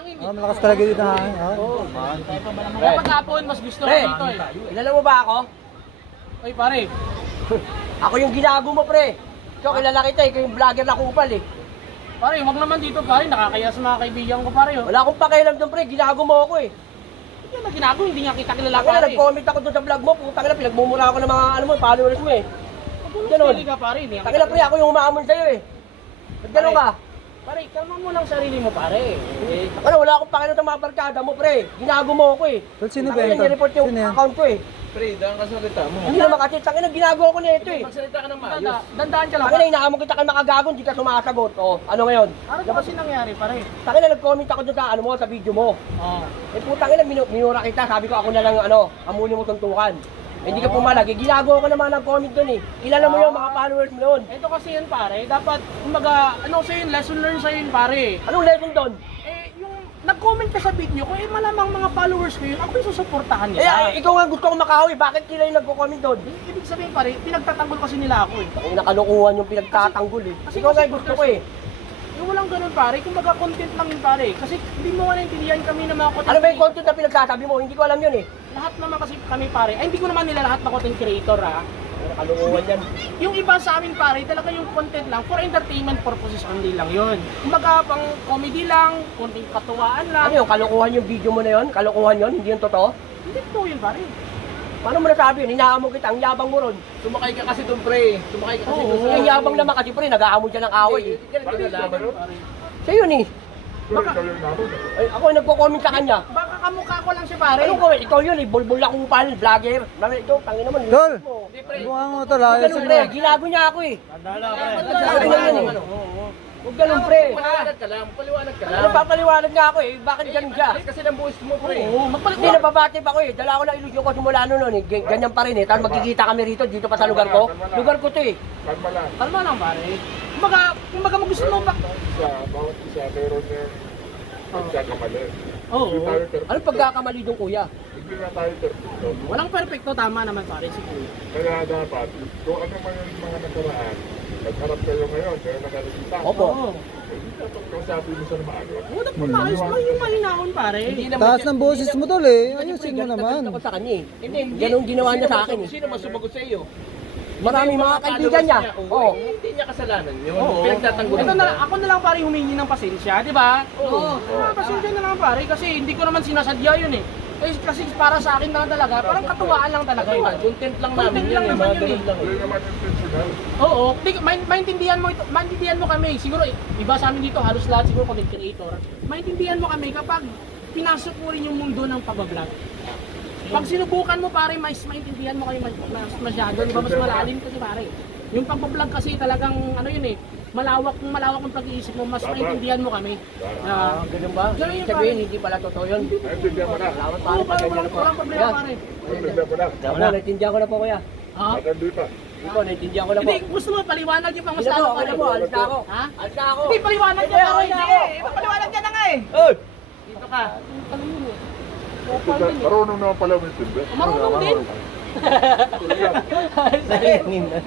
hangin eh. Malakas talaga dito ang hangin. Oo. Kapag hapon, mas gusto ko dito eh. Kilala mo ba ako? Ay pare. Ako yung ginago mo, pre. Ikaw, kilala kita eh. Ikaw yung vlogger na kupal eh. Pare, wag naman dito pare. Nakakaya sa mga kaibigan ko pare. Wala akong pakialam doon, pre. Ginago mo ako eh. Hindi na ginago, hindi nga kita kilala Ako na, pare. nag-comment ako doon sa vlog mo. Putang ina, pinagmumura ako ng mga followers mo eh. Ganon. Ka pare, hindi nga Tangina, pre, ako yung umaamon sa'yo eh. Ba't gano'n ka? Pare, kalma mo lang sarili mo pare. Ano, wala akong pakialam sa mga barkada mo, pre. Ginago mo ako eh. Tol, sino ba Tangina, yun, Tol? nireport yung Sino yan? account ko eh. Pre, daan ka salita mo. Hindi naman kasi, tangina, ginagawa ko na ito eh. Magsalita ka ng maayos. Dandaan ka lang. Tangina, inaamon kita ka makagago, hindi ka sumasagot. O, ano ngayon? Ano ba kasi nangyari pare? Tangina, nag-comment ako doon sa ano mo, sa video mo. Oo. Eh putang ina, minura kita, sabi ko ako na lang amunin mo tuntukan. Eh, hindi ka pumalag, eh, ginagawa ko naman ng comment doon eh. Kilala mo yun, mga followers mo yun. Ito kasi yun pare, dapat kumbaga ano sa'yo yun, lesson learned sa'yo yun pare. Anong lesson doon? Eh yung nag-comment ka sa video ko, eh malamang mga followers ko yun, ako yung susuportahan nila. Ikaw nga gusto kong makahoy, bakit sila yung nagko-comment doon? Ibig sabihin pare, pinagtatanggol kasi nila ako eh. Ang nakalukuhan yung pinagtatanggol eh. Kasi Ikaw nga yung gusto ko eh. Yung walang ganun pare, kumbaga content lang yun pare. Kasi hindi mo nga naintindihan kami ng mga content. Ano ba yung content na pinagsasabi mo? Hindi ko alam yun eh. Lahat naman kasi kami pare, ay hindi ko naman nila lahat na content creator ha. Nakalukuhan yan. Yung iba sa amin pare, talaga yung content lang for entertainment purposes only lang yun. Kumbaga pang comedy lang, konting katuwaan lang. Ano yung kalukuhan yung video mo na yun? Kalukuhan yun? Hindi yung totoo? Hindi po yun pare. Paano mo nasabi yun? Hinahamon kita, ang yabang mo ron. Sumakay ka kasi doon, pre. Sumakay ka kasi doon. Ang yabang naman kasi pre, nag-aamon siya ng away eh. Siya yun eh. Baka, Ay, ako yung nagko-comment sa kanya. baka kamukha ko lang siya pare. Anong comment? Ikaw yun eh, bulbul na kupal, vlogger. Ikaw, tangin naman. Tol! Hindi, pre. Buha mo Tol, ayos Ganun pre, ginago niya ako eh. Huwag ganun pre. Paliwanag ka lang, paliwanag ka lang. Ano papaliwanag nga ako eh, bakit ganun siya? Kasi ng buwis mo, pre. Oo, Hindi nababatip ako eh, dala ko lang ilusyon ko simula noon eh, ganyan pa rin eh. Tapos magkikita kami rito, dito pa sa lugar ko. Lugar ko to eh. kalma lang pare. Kumbaga gusto mo ba? Bawat isa meron yung pagkakamali. Oo. Hindi tayo Anong pagkakamali doon kuya? Hindi na tayo perfecto. Walang perfecto, tama naman pare si Kuya. Kaya dapat, kung ano man yung mga nakaraan, nagharap kayo ngayon, kayo nagkakita. Opo. Oo. Hindi dapat kausapin mo siya na maayos. Wala po maayos mo yung mahinahon pare. Taas ng boses mo Tol eh. Ayusin mo naman. Ako sa kanya eh. Ganun ginawa niya sa akin eh. Sino mas sumagot sa iyo? Maraming mga kaibigan niya. Oo. Hindi niya kasalanan yun. Oo. Pinagtatanggulan Ito ka. na, ako na lang pare humingi ng pasensya, di ba? Oo. Pasensya na lang pare kasi hindi ko naman sinasadya yun eh. Kasi para sa akin lang talaga, parang katuwaan lang talaga yun. Content lang Content namin lang yun. naman Mga yun eh. ganun lang. Hindi naman intentional. Oo, maintindihan mo kami. Siguro iba sa amin dito, halos lahat siguro content creator. Maintindihan mo kami kapag pinasok mo rin yung mundo ng pagbablog. Pag sinubukan mo pare, mas maintindihan mo kayo masyado, di ba mas malalim kasi pare. Yung pagbablog kasi talagang ano yun eh, malawak ang pag-iisip mo, mas maintindihan mo kami. Ganun ba? Ganun yun, Sabihin, pare. hindi pala totoo yun. Naintindihan mo na. Salamat Oo, pare, pare, pasensya na po. walang problema Yan. pare. Naintindihan mo na. Ako, naiintindihan ko na po kuya. Ha? Hanggang dito. Ikaw, naiintindihan ko na po. Hindi, gusto mo paliwanag yung pang mas Hindi na lalo po, okay na po, alis na ako. Ha? Alis na ako. Hindi, paliwanag niya pare. Hindi, paliwanag niya na nga eh. Dito ka. Marunong naman pala mo intindi. Marunong din. Sayangin na.